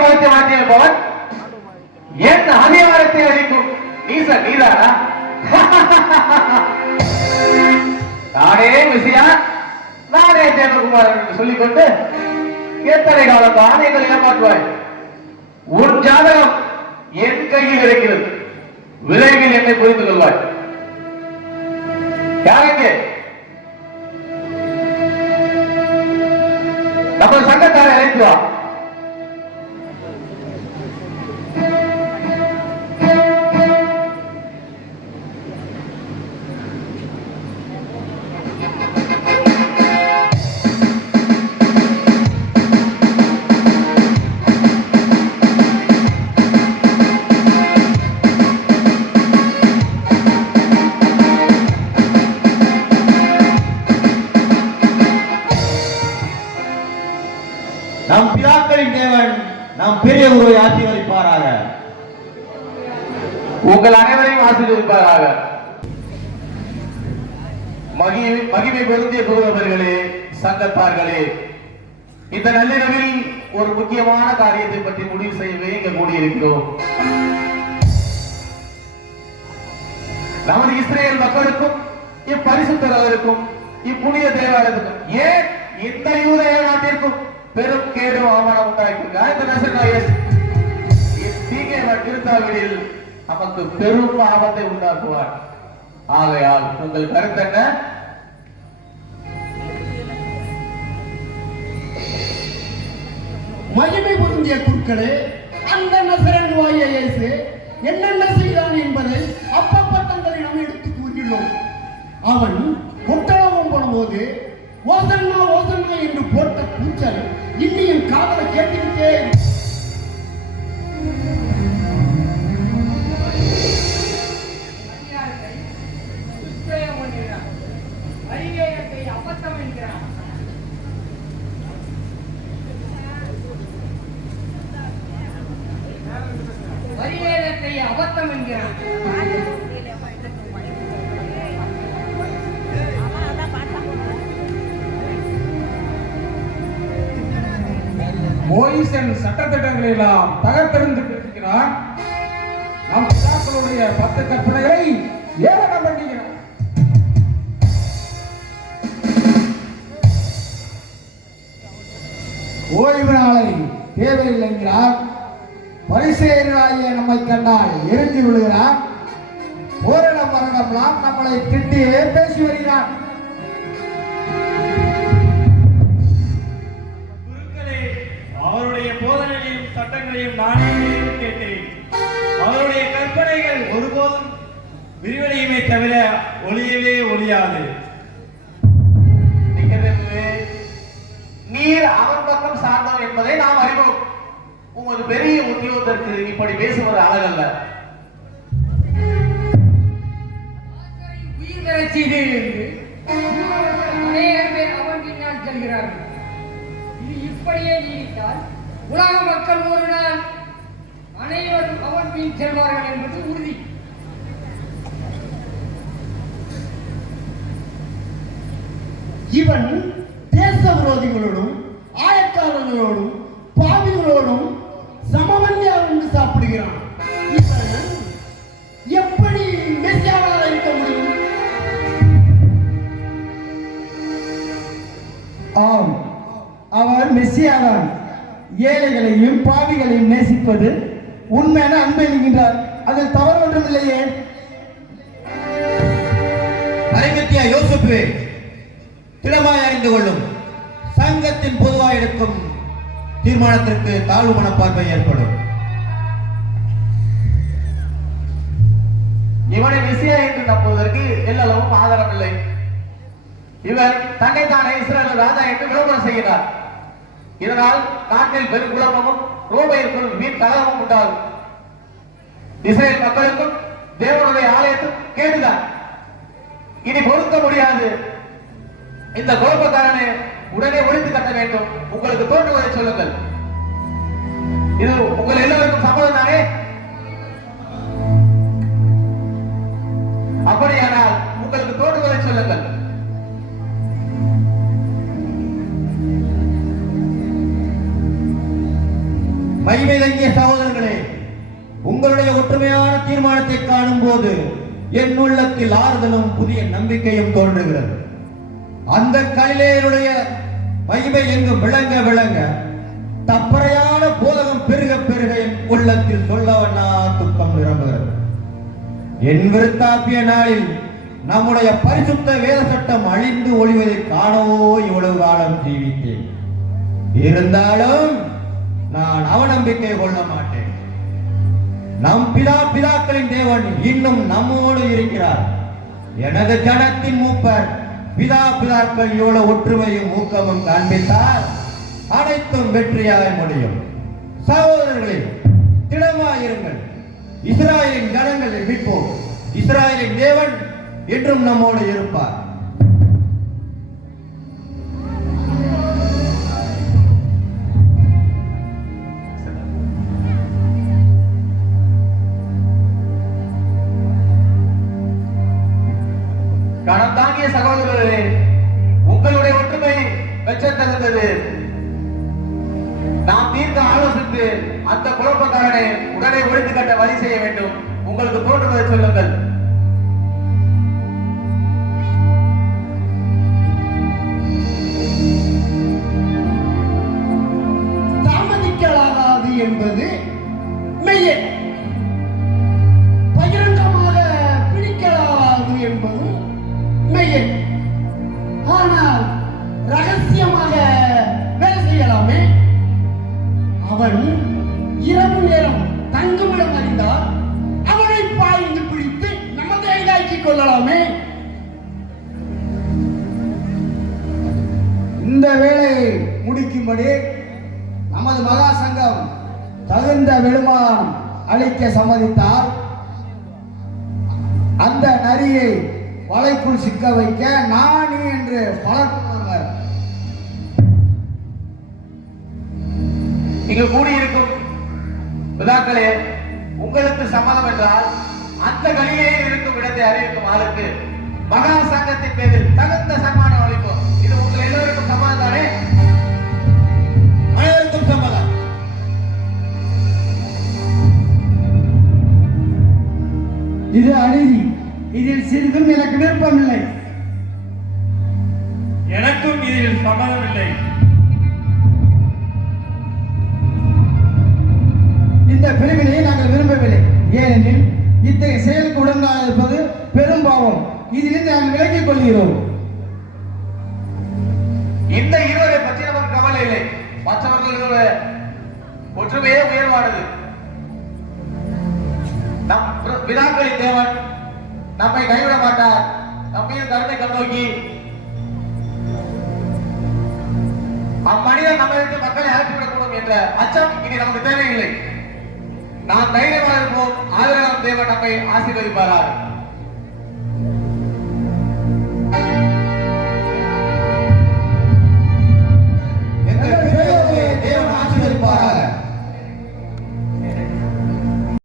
எங்கள் தெய்வீக மதத்தை மாற்றியப்பவன் என் அதிகாரத்தை அளிக்கும் நீச நீதானா நானே விசியா நானே தேவகுமார் என்று சொல்லிக்கொண்டு எத்தனை காலம் தான் எங்களை ஏமாற்றுவாய்? உன் ஜாதகம் என் கையில் இருக்கிறது. விரைவில் என்னை புரிந்து கொள்வாய். யாரை உங்களை ஆசீர்வதிப்பாராக. உங்கள் அனைவரையும் ஆசீர்வதிப்பாராக. மகிமை பொருந்திய குருவர்களே சங்கத்தார்களே இந்த நள்ளிரவில் ஒரு முக்கியமான காரியத்தை பற்றி முடிவு செய்யவே இங்க கூடியிருக்கிறோம். நமது இஸ்ரேல் மக்களுக்கும் இப்பரிசுத்தரவருக்கும் இப்புனிய தேவாலயத்துக்கும் ஏன் இந்த யூதய நாட்டிற்கும் பெரும் கேடு அவமானம் உண்டாக்கியிருக்கா இந்த நசனாயஸ் தீங்கே திருத்தாவிடில் நமக்கு பெரும் ஆபத்தை உண்டாக்குவார். ஆகையால் உங்கள் கருத்து என்ன? மகிமை பொருந்திய குருக்களே அந்த நசரன் வாய இயேசு என்னென்ன செய்ய போட்ட கூச்சல் இன்னி என் காதலை கேட்டுக்கிட்டே அபத்தம் என்கிறான். மோயிசன் சட்டத்திட்டங்களை எல்லாம் தகர்த்தெறிந்து இருக்கிறான் நம் பிதாக்களுடைய பத்து கற்பனைகளை ஏளனம் பண்ணுகிறான் ஓய்வு நாளை தேவையில்லை என்கிறார். பரிசேயர்களாகிய நம்மை கண்டால் எரிஞ்சு விழுகிறார். ஓரிடம் மரணம்லாம் நம்மளை திட்டியே பேசி வருகிறார். அவருடைய போதனைகளையும் சட்டங்களையும் நானே கேட்டேன். அவருடைய கற்பனைகள் ஒருபோதும் விரிவடையுமே தவிர ஒளியவே ஒளியாது. நீர் அவன் பக்கம் சார்ந்தவன் என்பதை நாம் அறிவோம். உமது பெரிய உத்தியோகத்திற்கு இப்படி பேசுவது அழகல்ல. உயிர் இப்படியே நீடித்தால் உலக மக்கள் ஒரு நாள் அனைவரும் அவன் மீன் செல்வார்கள் என்பது உறுதி. இவன் தேச விரோதிகளோடும் ஆயக்காரர்களோடும் மெஸ்ஸியாதான் ஏழைகளையும் பாவிகளையும் நேசிப்பது உண்மையான அன்பு என்கின்றார். அதில் தவறு ஒன்றும் இல்லையே. அறிஞத்தியா யோசிப்பு திடமாய் அறிந்து கொள்ளும். சங்கத்தின் பொதுவாக எடுக்கும் தீர்மானத்திற்கு தாழ்வு மனப்பான்மை ஏற்படும். இவனை மெசியா என்று நம்புவதற்கு எல்லளவும் ஆதாரம் இல்லை இவர் தன்னை தானே இஸ்ரேல் ராஜா என்று விளம்பரம் செய்கிறார். இதனால் நாட்டில் பெரும் குழப்பமும் ரோமையருக்குள் வீண் கலகமும் உண்டாகும். இஸ்ரேல் மக்களுக்கும் தேவனுடைய ஆலயத்தும் கேடுதான். இனி பொறுக்க முடியாது. இந்த குழப்பக்காரனை உடனே ஒழித்து கட்ட வேண்டும். உங்களுக்கு தோன்றுவதை சொல்லுங்கள். இது உங்கள் எல்லோருக்கும் சம்மதம் தானே? அப்படியானால் உங்களுக்கு தோன்றுவதை சொல்லுங்கள். மகிமை தங்கிய சகோதரர்களே உங்களுடைய ஒற்றுமையான தீர்மானத்தை காணும் போது என் உள்ளத்தில் ஆறுதலும் புதிய நம்பிக்கையும் தோன்றுகிறது. அந்த கலிலேயருடைய மகிமை எங்கு விளங்க விளங்க தப்பறையான போதகம் பெருக பெருக என் உள்ளத்தில் சொல்லவண்ணா துக்கம் நிரம்புகிறது. என் விருத்தாப்பிய நாளில் நம்முடைய பரிசுத்த வேத சட்டம் அழிந்து ஒழிவதை காணவோ இவ்வளவு காலம் ஜீவித்தேன். இருந்தாலும் நான் அவநம்பிக்கை கொள்ள மாட்டேன். நம் பிதா பிதாக்களின் தேவன் இன்னும் நம்மோடு இருக்கிறார். எனது ஜனத்தின் மூப்பர் பிதா பிதாக்கள் இவ்வளவு ஒற்றுமையும் ஊக்கமும் காண்பித்தால் அனைத்தும் வெற்றியாக முடியும். சகோதரர்களே திடமாயிருங்கள். இஸ்ராயலின் ஜனங்களை மீட்போம். இஸ்ராயலின் தேவன் என்றும் நம்மோடு இருப்பார். கணம் தாங்கிய சகோதரர்களே உங்களுடைய ஒற்றுமை வெச்சத்தகுந்தது நாம் தீர்க்க ஆலோசித்து அந்த குழப்பக்காரனை உடனே ஒழித்து கட்ட வழி செய்ய வேண்டும். உங்களுக்கு தோன்றுவதை சொல்லுங்கள். இந்த வேலையை முடிக்கும்படி நமது மகா சங்கம் தகுந்த வெகுமானம் அளிக்க சம்மதித்தார். அந்த நரியை வலைக்குள் சிக்க வைக்க நானி என்று பலர் கூறுவர் இங்கு கூடியிருக்கும் பிதாக்களே உங்களுக்கு சம்மதம் என்றால் அந்த கலியே இருக்கும் இடத்தை அறிவிக்கும் ஆளுக்கு மகா சங்கத்தின் பேரில் தகுந்த சன்மானம் விருப்பமில்லை எனக்கும் இதில் சம்மதம் இல்லை இந்த பிரிவினை நாங்கள் விரும்பவில்லை. ஏனெனில் இத்தகைய செயலுக்கு உடனாக இருப்பது பெரும் பாவம். இதிலிருந்து நாங்கள் விலக்கிக் கொள்கிறோம். இந்த இருவரை பற்றி நமக்கு கவலை இல்லை. மற்றவர்களுடைய ஒற்றுமையே உயர்வானது. நம் பிதாக்களின் தேவன் நம்மை கைவிட மாட்டார். அப்படியே தரத்தை கண்ணோக்கி அம்மனிதன் நம்மை விட்டு மக்களை அகற்றிவிடக்கூடும் என்ற அச்சம் இனி நமக்கு தேவையில்லை. நாம் தைரியமாக இருப்போம். ஆதரவான தேவன் நம்மை ஆசீர்வதிப்பார்கள்